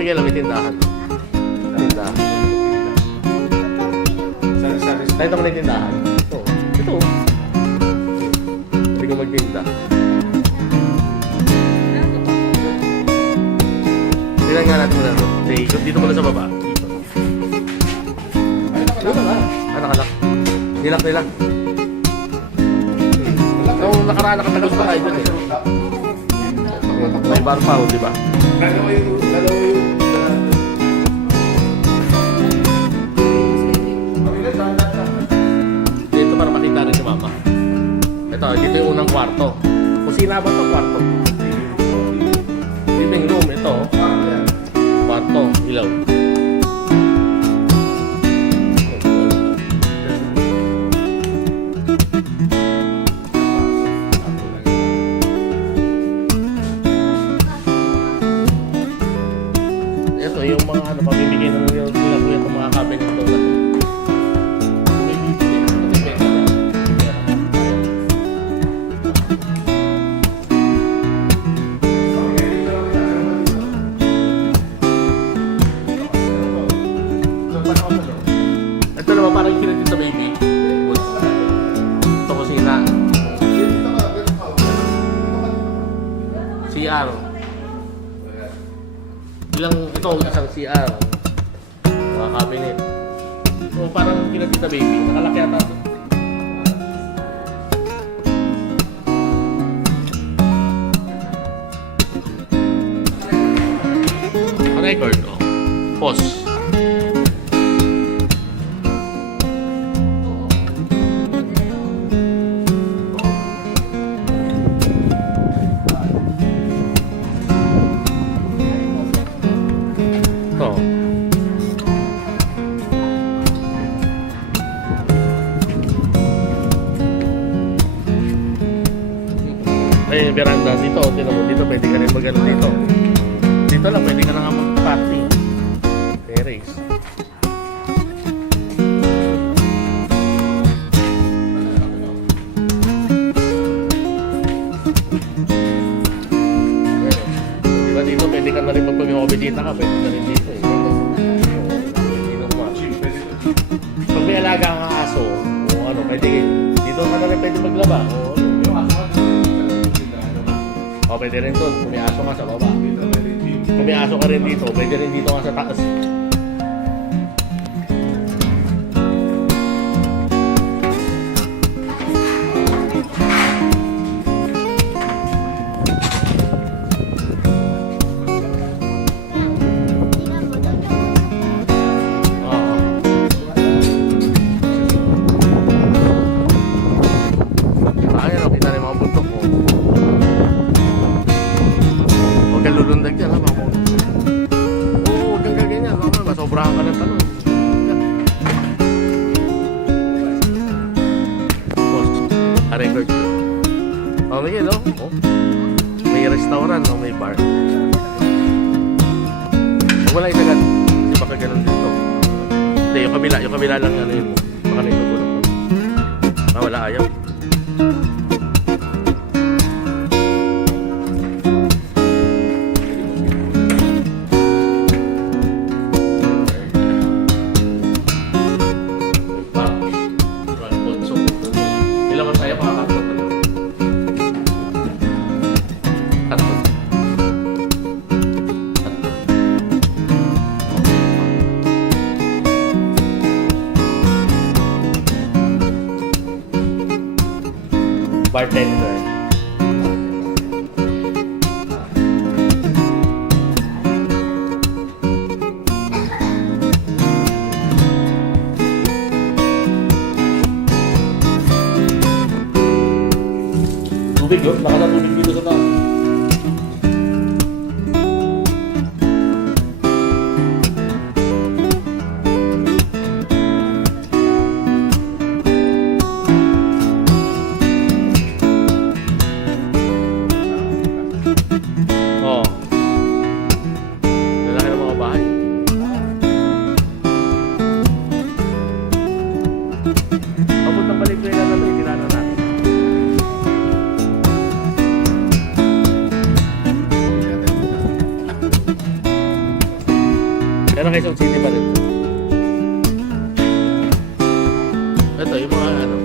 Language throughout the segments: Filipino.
Miguel, may tindahan. Tindahan. Nakita mo na yung tindahan? Ito. Ito. Hindi ko magtinda. Tingnan nga natin muna. Dito muna sa baba. Dito na. Nakalak. Nilak. Nung nakaraan nakatagas pa tayo dun eh. May bar pa, di ba? Dalawa yung Dito para makita rin si mama. Ito, dito yung unang kwarto. Kusina ba ito? Kwarto. Living room, ito. Kwarto, ilaw. Ito yung mga ano, pamimigay ng nila itong mga cabinet ito. Ito naman parang yung kinatid sa baby. Ito kusina. CR. Ito isang CR. Mga cabinet. So parang kinatid sa baby. Nakalaki ata ito. Record. Pause. Ito. Ay, veranda dito. Tingnan mo dito. Pwede ka rin mag-ano dito. Dito lang. Pwede ka na nga mag-party. Terrace. Diba dito? Pwede ka na rin magpag-obedita ka. Pwede ka rin dito eh. Pag may alaga kang aso, o ano, pwede dito ka na rin pwede maglaba. O ano. O pwede rin doon. Kung may aso ka sa baba. Kung may aso ka rin dito, pwede rin dito ka sa taas. Lulundag dyan, ha, mga oo, huwag kang gaganyan, masobrahan ka ng tanong. Boss, record. Oh, may yun, oh. May restaurant, oh, may bar. Wala yung sagad. Hindi baka ganun dito. Hindi, yung kabila lang ano yun. Baka na itutulog. Wala, ayaw. Bartender. Tubig yun? Baka na tubig dito sa taas. Papuntang balik ko yung natin, tinanong natin. Pero Quezon City pa rin. Ito, yung mga ano,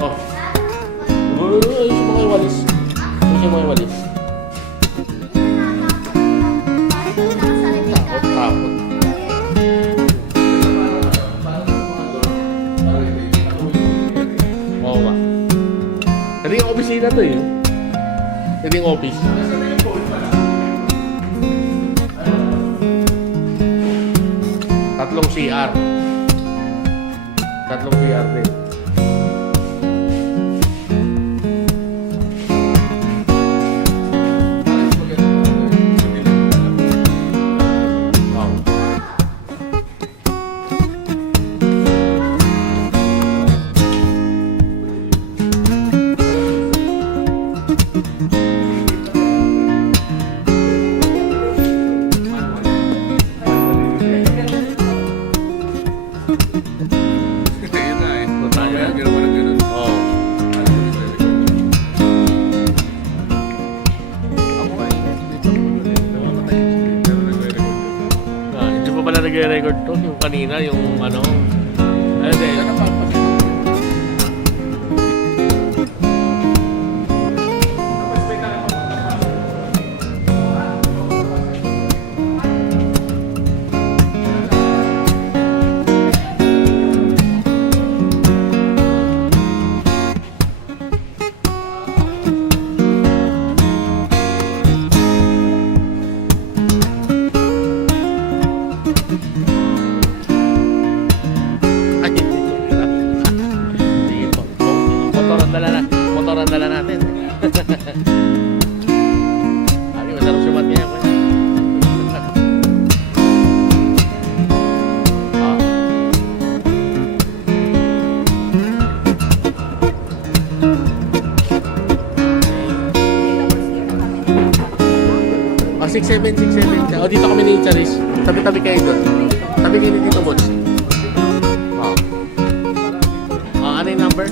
oh. Ayos yung mga walis. Ayos yung mga walis. Takot. Oo ba? Hindi yung opisina to eh. Hindi yung office. Tatlong CR. Tatlong CR din. Oh. Yun na eh. Punta Kaya yan. gano'n parang gano'n. Oh. Ako nga dito ko ulit. Namamatay yung screen. Pero nagre-record yun. Ah, hindi pa pala nagre-record to. Yung kanina, yung ano. Ano din. Saan napapasok? Ay, sige po. Motor ang dala natin. Ay, masarap sumat niya. Ah. Ah, 6'7", 6'7". O, dito kami ni Charis. Tabi-tabi kayo doon. Tabi kayo ni Tito Bots. Ah. Ah, ano yung number?